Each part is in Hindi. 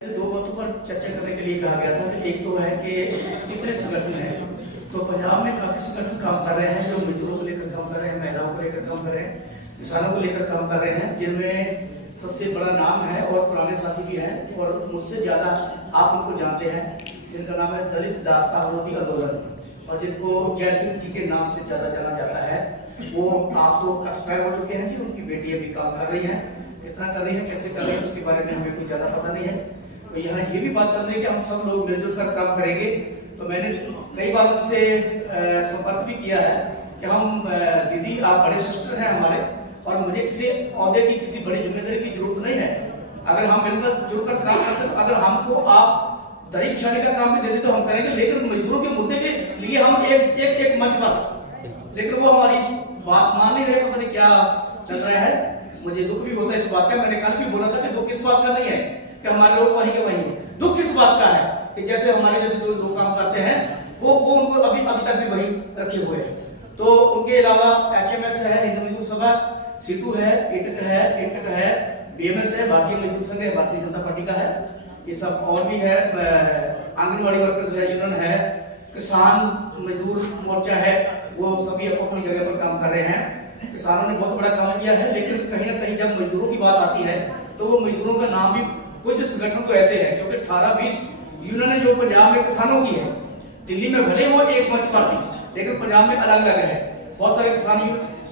दो बातों पर चर्चा करने के लिए कहा गया था कि एक तो है कि कितने संगठन हैं। तो पंजाब में काफी संगठन काम कर रहे हैं जो मजदूरों को लेकर काम कर रहे हैं, महिलाओं को लेकर काम कर रहे हैं, किसानों को लेकर काम कर रहे हैं, जिनमें सबसे बड़ा नाम है और पुराने साथी भी हैं और मुझसे ज्यादा आप उनको जानते हैं, जिनका नाम है दलित दास्ता विरोधी आंदोलन और जिनको जय सिंह जी के नाम से ज्यादा जाना जाता है। वो आप तो एक्सपायर हो चुके हैं जी, उनकी बेटी अभी काम कर रही है। कितना कर रही है, कैसे कर रही है, उसके बारे में हमें कुछ ज्यादा पता नहीं है। तो यहाँ ये भी बात चल रही है कि हम सब लोग मिलजुल कर काम करेंगे। तो मैंने कई बार उनसे संपर्क भी किया है कि हम दीदी आप बड़े सिस्टर हैं हमारे और मुझे किसी औहदे की किसी बड़ी जिम्मेदारी की जरूरत नहीं है। अगर हम मिलकर जुड़कर काम करते तो अगर हमको आप दही बिछाने का काम भी दे देते तो हम करेंगे, लेकिन मजदूरों के मुद्दे के लिए हम एक मंच पर, लेकिन वो हमारी बात मान नहीं रहे। पता नहीं क्या चल रहा है, मुझे दुख भी होता है इस बात का। मैंने कल भी बोला था कि दुख इस बात का नहीं है कि हमारे लोग वहीं के वहीं हैं, दुख किस बात का है कि जैसे हमारे जैसे जो लोग काम करते हैं वो उनको अभी तक भी वही रखे हुए हैं। तो उनके अलावा HMS है, हिंद मजदूर सभा, सीटू है, एकट है, BMS है, भारतीय मजदूर संघ है, भारतीय जनता पार्टी का है, ये सब और भी है, आंगनबाड़ी वर्कर्स है, यूनियन है, किसान मजदूर मोर्चा है, वो सभी अपनी जगह पर काम कर रहे हैं। किसानों ने बहुत बड़ा काम किया है, लेकिन कहीं ना कहीं जब मजदूरों की बात आती है तो वो मजदूरों का नाम भी कुछ संगठन तो ऐसे हैं क्योंकि 18-20 यूनियन जो पंजाब में किसानों की है, दिल्ली में भले वो एक मंच पर थी लेकिन पंजाब में अलग अलग है। बहुत सारे किसान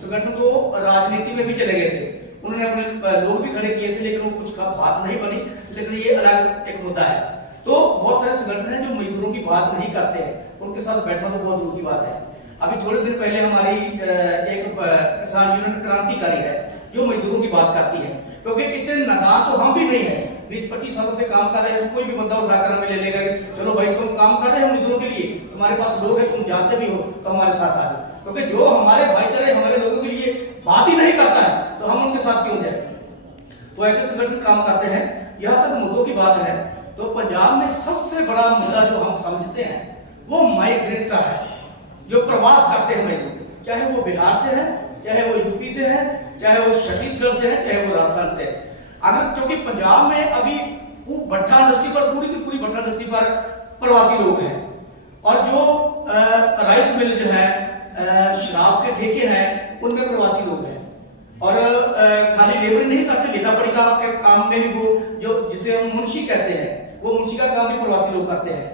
संगठन तो राजनीति में भी चले गए थे, उन्होंने अपने लोग भी खड़े किए थे, लेकिन वो कुछ बात नहीं बनी। लेकिन ये अलग एक मुद्दा है। तो बहुत सारे संगठन हैं जो मजदूरों की बात नहीं करते हैं, उनके साथ बैठना तो बहुत दूर की बात है। अभी थोड़े दिन पहले हमारी एक किसान यूनियन क्रांतिकारी है जो मजदूरों की बात करती है, क्योंकि इतने नादान तो हम भी नहीं है। 20-25 सालों से काम कर रहे हैं, कोई भी बंदा उठाकर हमें ले लेगा, चलो भाई तुम काम कर रहे हो मजदूरों के लिए, तुम्हारे पास लोग हैं, तुम जानते भी हो, तो हमारे साथ आ जाओ। क्योंकि जो हमारे भाईचारे हमारे लोगों के लिए बात ही नहीं करता है तो हम उनके साथ क्यों जाए। तो ऐसे संगठन काम करते हैं। यहाँ तक मुद्दों की बात है तो पंजाब में सबसे बड़ा मुद्दा जो हम समझते हैं वो माइग्रेट का है, जो प्रवास करते हैं मजदूर, चाहे वो बिहार से है, चाहे वो यूपी से है, चाहे वो छत्तीसगढ़ से है, चाहे वो राजस्थान से है। अगर क्योंकि पंजाब में अभी भट्ठा इंडस्ट्री पर पूरी की पूरी भट्ठा इंडस्ट्री पर प्रवासी लोग हैं और जो राइस मिल जो है, शराब के ठेके हैं, उनमें प्रवासी लोग हैं। और खाली लेबर नहीं करते, लिखा पढ़ी का काम में भी वो जो जिसे हम मुंशी कहते हैं, वो मुंशी का काम भी प्रवासी लोग करते हैं।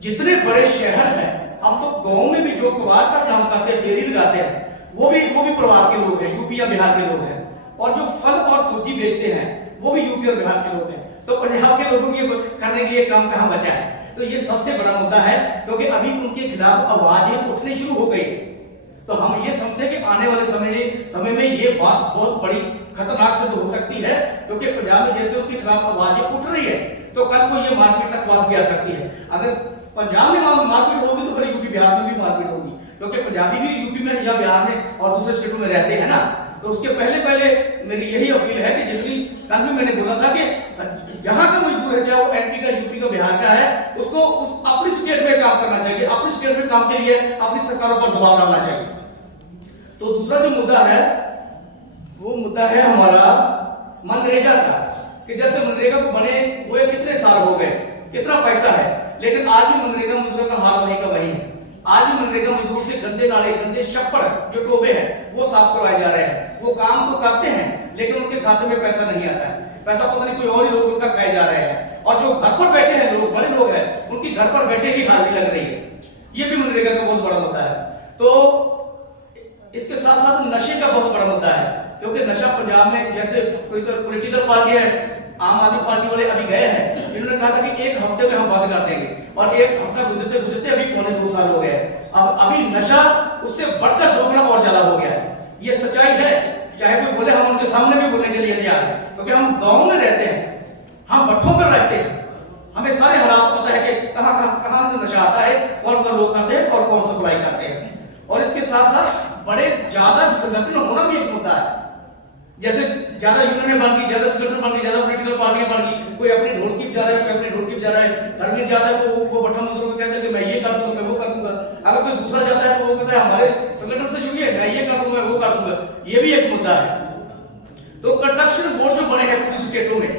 जितने बड़े शहर हैं, अब तो गांव में भी जो कबाड़ का काम करते हैं, फेरी लगाते हैं, वो भी प्रवास के लोग हैं, यूपी या बिहार के लोग हैं। और जो फल और सब्जी बेचते हैं वो भी यूपी और बिहार के लोग हैं। तो पंजाब के लोगों के करने के लिए काम कहां बचा है। तो ये सबसे बड़ा मुद्दा है, क्योंकि अभी उनके खिलाफ आवाजें उठनी शुरू हो गई। तो हम ये समझते हैं कि आने वाले समय में ये बात बहुत बड़ी खतरनाक सिद्ध हो सकती है, क्योंकि पंजाब में जैसे उनके खिलाफ आवाजें उठ रही है तो कल को ये मारपीट तक बात भी आ सकती है। अगर पंजाब में मारपीट होगी तो फिर यूपी बिहार में भी मारपीट होगी, क्योंकि पंजाबी भी यूपी में या बिहार में और दूसरे स्टेटों में रहते हैं ना। तो उसके पहले मेरी यही अपील है कि जितनी कल भी मैंने बोला था कि जहां का मजदूर है, चाहे वो MP का, यूपी का, बिहार का है, उसको अपनी स्टेट में काम करना चाहिए, अपनी स्टेट में काम के लिए अपनी सरकारों पर दबाव डालना चाहिए। तो दूसरा जो मुद्दा है वो मुद्दा है हमारा मनरेगा का, कि जैसे मनरेगा को बने हुए कितने साल हो गए, कितना पैसा है, लेकिन आज भी मनरेगा मजदूरों का हाल वही का वही है। आज भी मनरेगा मजदूर से गंदे नाले, गंदे छप्पड़ जो टोबे हैं वो साफ करवाए जा रहे हैं। वो काम तो करते हैं लेकिन उनके खाते में पैसा नहीं आता है, पैसा पता नहीं कोई और ही लोग उनका खाए जा रहे हैं। और जो घर पर बैठे हैं लोग, बड़े लोग हैं, उनकी घर पर बैठे ही हाजिरी लग रही है। ये भी मनरेगा का बहुत बड़ा मुद्दा है। तो इसके साथ साथ नशे का बहुत बड़ा मुद्दा है, क्योंकि नशा पंजाब में जैसे कोई पॉलिटिकल पार्टी है, आम आदमी पार्टी वाले अभी गए हैं, इन्होंने कहा था कि 1 हफ्ते में हम बंद कर देंगे, और 1 हफ्ता गुजरते अभी 1.25 साल हो गए। अब अभी नशा उससे बढ़कर 2 गुना और ज्यादा हो गया है। ये सच्चाई है, चाहे कोई बोले, हम उनके सामने भी बोलने के लिए तैयार है, क्योंकि हम गांव में रहते हैं, हम भट्ठों पर रहते हैं, हमें सारे हालात पता है कि कहां से नशा आता है, कौन कौन लोग करते हैं और कौन सप्लाई करते हैं। और इसके साथ साथ बड़े ज्यादा संगठन होना भी एक मुद्दा है। जैसे ज्यादा यूनियन बन गई, ज्यादा संगठन बन गई, ज्यादा पॉलिटिकल पार्टियां बन गई, कोई अपनी ढोलकी बजा रहा है, कोई अपनी ढोलकी बजा रहा है। धर्मी जाता है तो वो भट्ठा मजदूरों को कहते हैं कि मैं ये कर दूंगा, मैं वो कर दूंगा। अगर कोई दूसरा जाता है तो वो कहता है हमारे संगठन से जुड़िए, मैं ये कर दूंगा, वो कर दूंगा। ये भी एक मुद्दा है। तो कंस्ट्रक्शन बोर्ड जो बने हैं पूरी स्टेटों में,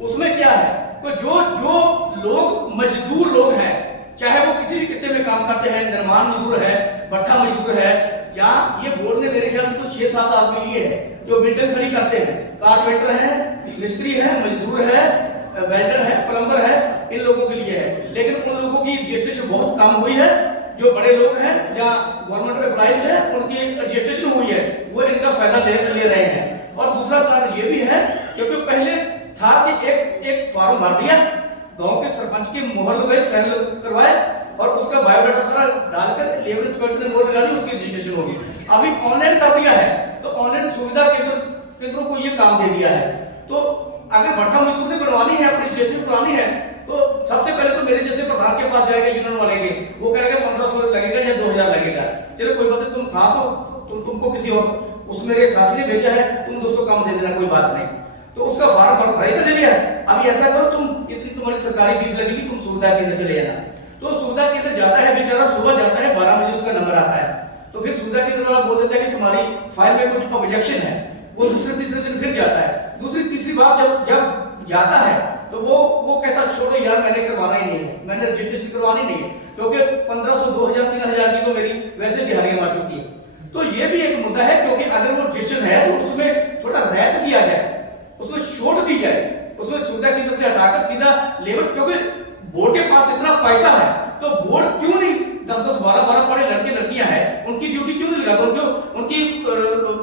उसमें क्या है, तो जो जो लोग मजदूर लोग हैं, चाहे वो किसी भी कित्ते में काम करते हैं, निर्माण मजदूर है, भट्ठा मजदूर है, जहाँ ये बोर्ड ने मेरे ख्याल से तो 6-7 आदमी लिए है जो बिल्डिंग खड़ी करते हैं, कारपेंटर है, मिस्त्री है, मजदूर है, वेल्डर है, प्लम्बर है, इन लोगों के लिए है। लेकिन उन लोगों की रजिस्ट्रेशन बहुत कम हुई है। जो बड़े लोग हैं, जहाँ गवर्नमेंट एम्प्लॉइज है, उनकी रजिस्ट्रेशन हुई है, वो इनका फायदा ले रहे हैं। और दूसरा कारण ये भी है क्योंकि पहले था कि एक फॉर्म भर दिया, गांव के सरपंच की मोहर लगाई, साइन करवाए और उसका बायोडाटा सारा डालकर लेबर इंस्पेक्टर ने मोहर लगा दी, उसकी रजिस्ट्रेशन होगी। अभी ऑनलाइन कर दिया है, तो ऑनलाइन सुविधा केंद्रों को ये काम दे दिया है। तो अगर भट्ठा मजदूर ने बनवानी है, अपनी रजिस्ट्रेशन करानी है, तो सबसे पहले तो मेरे जैसे प्रधान के पास जाएगा, यूनियन वाले के, वो कहेगा 1500 लगेगा या 2000 लगेगा। चलो कोई बात नहीं, तुम खास हो, तुमको किसी और उस मेरे साथी ने भेजा है, तुम 200 कम दे देना, कोई बात नहीं। तो उसका फॉर्म भरेगा ले लिया। अभी ऐसा करो, तुम इतनी तुम्हारी सरकारी फीस लगेगी, तुम सुविधा केंद्र चले जाना। तो सुविधा केंद्र जाता है बेचारा, सुबह जाता है, 12 बजे उसका नंबर आता है, तो फिर सुविधा केंद्र वाला बोल देता है कि तुम्हारी फाइल में कुछ ऑब्जेक्शन है। वो दूसरे तीसरे दिन फिर जाता है। दूसरी तीसरी बार जब जाता है तो वो कहता छोड़ो यार, मैंने करवाना ही नहीं है, मैंने रजिस्ट्रेशन करवानी नहीं है, क्योंकि 1500, 2000, 3000 की तो मेरी वैसे दिहाड़ियां मार चुकी है। तो ये भी एक मुद्दा है, क्योंकि अगर वो रजिस्ट्रेशन है तो उसमें थोड़ा रियायत दिया जाए, उसमें छूट दी जाए, उसमें सुविधा केंद्र से हटाकर सीधा लेबर, क्योंकि बोर्ड के पास इतना पैसा है तो बोर्ड क्यों नहीं 10-10, 12-12 पढ़े लड़के लड़कियां हैं, उनकी ड्यूटी क्यों नहीं लगाता, उनकी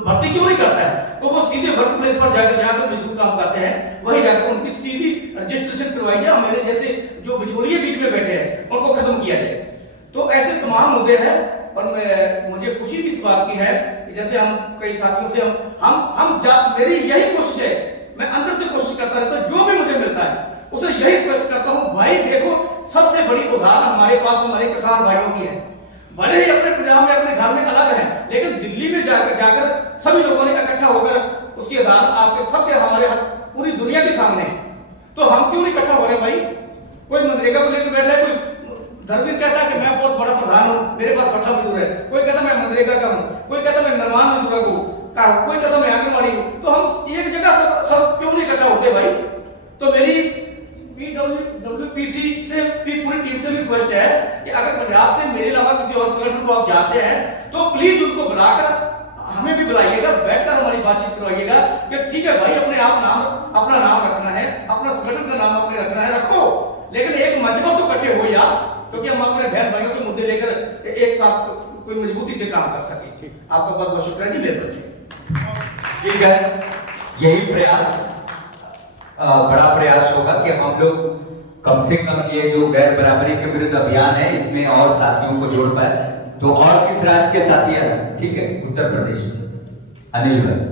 भर्ती क्यों नहीं करता है? तो वो सीधे वर्क प्लेस पर जाकर मजदूर काम करते हैं, वही जाकर उनकी सीधी रजिस्ट्रेशन करवाई जाए, मेरे जैसे जो बिचौलिए बीच में बैठे हैं उनको खत्म किया जाए। तो ऐसे तमाम मुद्दे हैं। और मुझे खुशी भी इस बात की है कि जैसे हम कई साथियों से मेरी यही कोशिश है, मैं अंदर से कोशिश करता रहता हूं, जो भी मुझे मिलता है उसे यही रिक्वेस्ट करता हूं, भाई देखो सबसे बड़ी उदाहरण हमारे पास हमारे किसान भाइयों की है। भले ही अपने पंजाब में अपने घर में अलग है, लेकिन दिल्ली में जाकर सभी लोगों ने इकट्ठा होकर उसकी अदालत आपके सबके हमारे पूरी दुनिया के सामने है। तो हम क्यों नहीं इकट्ठा हो रहे भाई? कोई मनरेगा को लेकर बैठ रहा है, कोई धर्मवीर कहता है कि मैं बहुत बड़ा प्रधान हूं, मेरे पास भट्ठा मजदूर है, कोई कहता मैं मनरेगा का हूं, कोई कहता मैं निर्माण मजदूर हूं, कोई कहता मैं आंगनबाड़ी हूं। तो हम एक जगह सब क्यों नहीं इकट्ठा होते भाई? तो मेरी PWPC से भी पूरी टीम से भी रिक्वेस्ट है कि अगर पंजाब से मेरे अलावा किसी और संगठन को आप जानते हैं तो प्लीज उनको बुलाकर हमें भी बुलाइएगा, बैठकर हमारी बातचीत करवाइएगा कि ठीक है भाई, अपना नाम रखना है, अपना संगठन का नाम अपने रखना है, रखो, लेकिन एक मंच पर तो इकट्ठे हो यार, क्योंकि हम अपने बहन भाइयों के मुद्दे लेकर एक साथ कोई मजबूती से काम कर सके। आपका बहुत बहुत शुक्रिया जी, मेरे बच्चे। ठीक है, यही प्रयास बड़ा प्रयास होगा कि हम लोग कम से कम ये जो गैर बराबरी के विरुद्ध अभियान है इसमें और साथियों को जोड़ पाए। तो और किस राज्य के साथी है? ठीक है, उत्तर प्रदेश, अनिल भाई।